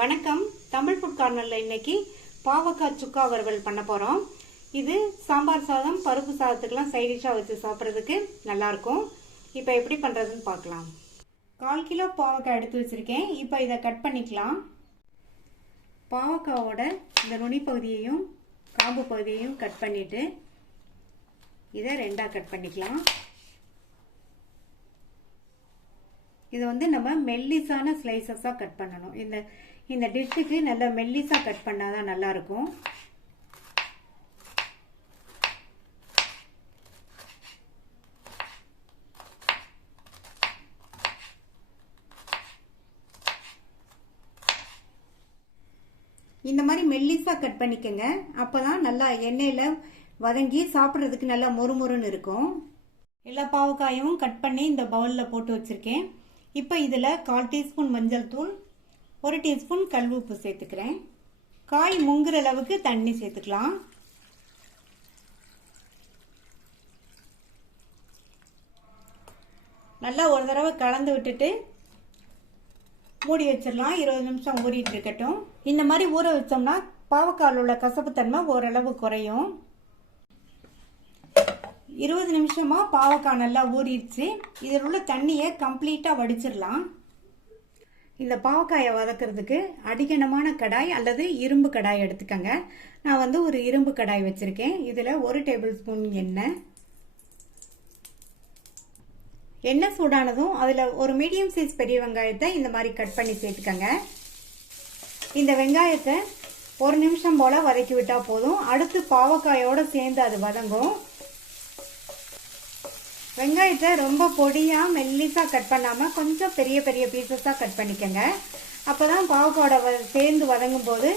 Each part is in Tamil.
வணக்கம். தமிழ் ஃபுட் கார்னர்ல இன்னைக்கு பாவக்காய் சுக்கா வறுவல் பண்ண போறோம். இது சாம்பார் சாதம், பருப்பு சாதத்துக்குலாம் சைட் டிஷ்ஷா வச்சு சாப்பிட்றதுக்கு நல்லா இருக்கும். இப்போ எப்படி பண்றதுன்னு பார்க்கலாம். 1/4 கிலோ பாவக்காய் எடுத்து வச்சிருக்கேன். இப்போ இதை கட் பண்ணிக்கலாம். பாவக்காயோட இந்த நுனி பகுதியையும் காம்பு பகுதியையும் கட் பண்ணிட்டு இதை 2ஆ கட் பண்ணிக்கலாம். இதை நம்ம மெல்லிசான ஸ்லைசஸாக கட் பண்ணணும். இந்த டிஷ்ஷுக்கு நல்லா மெல்லிசாக கட் பண்ணாதான் நல்லா இருக்கும். இந்த மாதிரி மெல்லிசா கட் பண்ணிக்கங்க. அப்பதான் நல்லா எண்ணெயில வதங்கி சாப்பிட்றதுக்கு நல்லா மொறுமொறுன்னு இருக்கும். எல்லா பாவக்காயும் கட் பண்ணி இந்த பவுல்ல போட்டு வச்சிருக்கேன். இப்போ இதில் 1/4 டீஸ்பூன் மஞ்சள் தூள், 1 டீஸ்பூன் கல் உப்பு சேர்த்துக்கிறேன். காய் முங்குற அளவுக்கு தண்ணி சேர்த்துக்கலாம். நல்லா ஒரு தடவை கலந்து விட்டுட்டு மூடி வச்சிடலாம். 20 நிமிஷம் ஊறிட்டு இருக்கட்டும். இந்த மாதிரி ஊற வச்சோம்னா பாவக்காயில் உள்ள கசப்பு தன்மை ஓரளவு குறையும். 20 நிமிஷமா பாவக்காய் நல்லா ஊறிடுச்சு. இதில் உள்ள தண்ணியை கம்ப்ளீட்டா வடிச்சிடலாம். இந்த பாவக்காயை வதக்கிறதுக்கு அடிக்கனமான கடாய் அல்லது இரும்பு கடாய் எடுத்துக்கங்க. நான் ஒரு இரும்பு கடாய் வச்சிருக்கேன். இதில் 1 டேபிள் ஸ்பூன் எண்ணெய் சூடானதும் அதில் ஒரு மீடியம் சைஸ் பெரிய வெங்காயத்தை இந்த மாதிரி கட் பண்ணி சேர்த்துக்கங்க. இந்த வெங்காயத்தை 1 நிமிஷம் போல வதக்கி விட்டா போதும். அடுத்து பாவக்காயோட சேர்ந்து அது வதங்கும். வெங்காயத்தை ரொம்ப பொடியா மெல்லிசா கட் பண்ணாம கொஞ்சம் பெரிய பெரிய பீசஸா கட் பண்ணிக்கங்க. அப்பதான் பாவக்காயோட சேர்ந்து வதங்கும் போது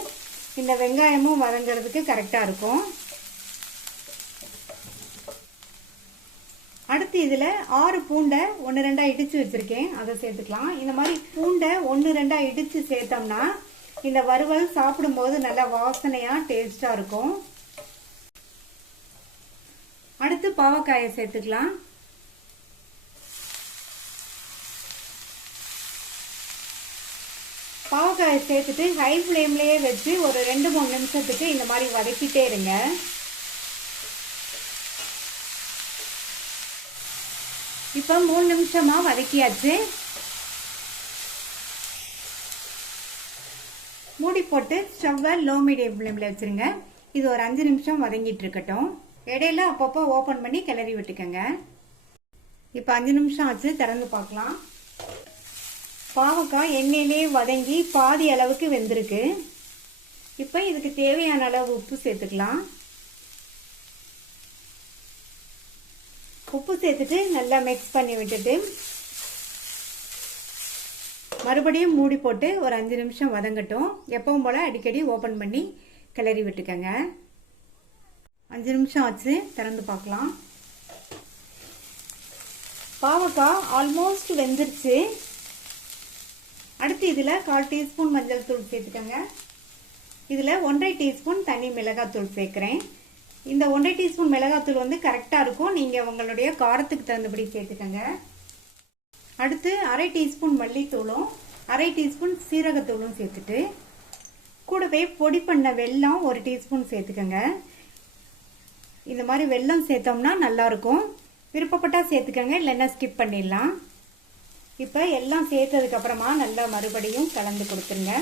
இந்த வெங்காயமும் வதங்கிறதுக்கு கரெக்டா இருக்கும். அடுத்து இதுல 6 பூண்டை 1-2 இடிச்சு வச்சிருக்கேன். அதை சேர்த்துக்கலாம். இந்த மாதிரி பூண்டை 1-2 இடிச்சு சேர்த்தோம்னா இந்த வறுவல் சாப்பிடும் போது நல்ல வாசனையா டேஸ்டா இருக்கும். அடுத்து பாவக்காயை சேர்த்துக்கலாம். பாவக்காயை சேர்த்துட்டு ஹை ஃப்ளேம்லயே வச்சு ஒரு 2-3 நிமிஷத்துக்கு இந்த மாதிரி வதக்கிட்டே இருங்க. இப்போ 3 நிமிஷமா வதக்கியாச்சு. மூடி போட்டு ஸ்டவ்வை லோ மீடியம் ஃப்ளேம்ல வச்சிருங்க. இது ஒரு 5 நிமிஷம் வதங்கிட்டு இருக்கட்டும். இடையில அப்பப்போ ஓபன் பண்ணி கிளறி விட்டுக்கங்க. இப்போ 5 நிமிஷம் ஆச்சு. திறந்து பார்க்கலாம். பாவக்காய் எண்ணெயிலே வதங்கி பாதி அளவுக்கு வெந்திருக்கு. இப்போ இதுக்கு தேவையான அளவு உப்பு சேர்த்துக்கலாம். உப்பு சேர்த்துட்டு நல்லா மிக்ஸ் பண்ணி விட்டுட்டு மறுபடியும் மூடி போட்டு ஒரு 5 நிமிஷம் வதங்கட்டும். எப்பவும் போல அடிக்கடி ஓபன் பண்ணி கிளறி விட்டுக்கங்க. 5 நிமிஷம் ஆச்சு. திறந்து பார்க்கலாம். பாவக்காய் ஆல்மோஸ்ட் வெந்துருச்சு. அடுத்து இதில் 1/4 டீஸ்பூன் மஞ்சள் தூள் சேர்த்துக்கங்க. இதில் 1/2 டீஸ்பூன் தனி மிளகாத்தூள் சேர்க்குறேன். இந்த 1/2 டீஸ்பூன் மிளகாத்தூள் கரெக்டாக இருக்கும். நீங்கள் உங்களுடைய காரத்துக்கு தகுந்தபடி சேர்த்துக்கங்க. அடுத்து 1/2 டீஸ்பூன் மல்லித்தூளும் 1/2 டீஸ்பூன் சீரகத்தூளும் சேர்த்துட்டு கூடவே பொடி பண்ண வெல்லம் 1 டீஸ்பூன் சேர்த்துக்கங்க. இந்த மாதிரி வெல்லம் சேர்த்தோம்னா நல்லா இருக்கும். விருப்பப்பட்டா சேர்த்துக்கங்க, இல்லைன்னா ஸ்கிப் பண்ணிடலாம். இப்போ எல்லாம் சேர்த்ததுக்கு அப்புறமா நல்லா மறுபடியும் கலந்து கொடுத்துருங்க.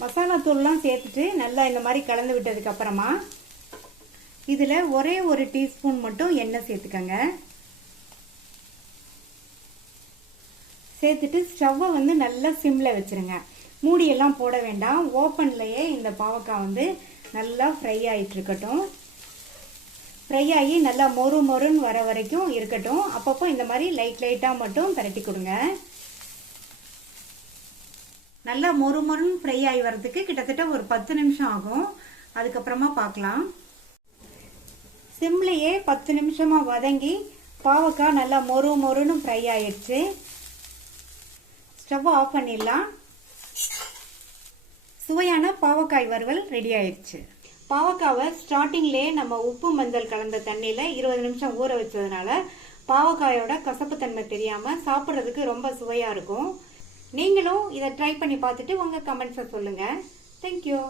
மசாலா தூள்லாம் சேர்த்துட்டு நல்லா இந்த மாதிரி கலந்து விட்டதுக்கு அப்புறமா இதில் ஒரே 1 டீஸ்பூன் மட்டும் எண்ணெய் சேர்த்துக்கங்க. சேர்த்துட்டு ஸ்டவ்வை நல்லா சிம்ல வச்சிருங்க. மூடியெல்லாம் போட வேண்டாம். ஓப்பன்லயே இந்த பாவக்காய் நல்லா ஃப்ரை ஆயிட்டு இருக்கட்டும். ஃப்ரை ஆகி நல்லா மொறுன்னு வர வரைக்கும் இருக்கட்டும். அப்பப்போ இந்த மாதிரி லைட்டா மட்டும் பரட்டி கொடுங்க. நல்லா மொறுன்னு ஃப்ரை ஆகி வர்றதுக்கு கிட்டத்தட்ட ஒரு 10 நிமிஷம் ஆகும். அதுக்கப்புறமா பார்க்கலாம். சிம்லையே 10 நிமிஷமா வதங்கி பாவக்காய் நல்லா மொறுன்னு ஃப்ரை ஆயிடுச்சு. ஸ்டவ் ஆஃப் பண்ணிடலாம். சுவையான பாவக்காய் வறுவல் ரெடி ஆயிடுச்சு. பாவக்காவை ஸ்டார்டிங்லேயே நம்ம உப்பு மஞ்சள் கலந்த தண்ணியில் 20 நிமிஷம் ஊற வச்சதுனால பாவக்காயோட கசப்புத்தன்மை தெரியாமல் சாப்பிட்றதுக்கு ரொம்ப சுவையாக இருக்கும். நீங்களும் இதை ட்ரை பண்ணி பார்த்துட்டு உங்கள் கமெண்ட்ஸை சொல்லுங்கள். தேங்க்யூ.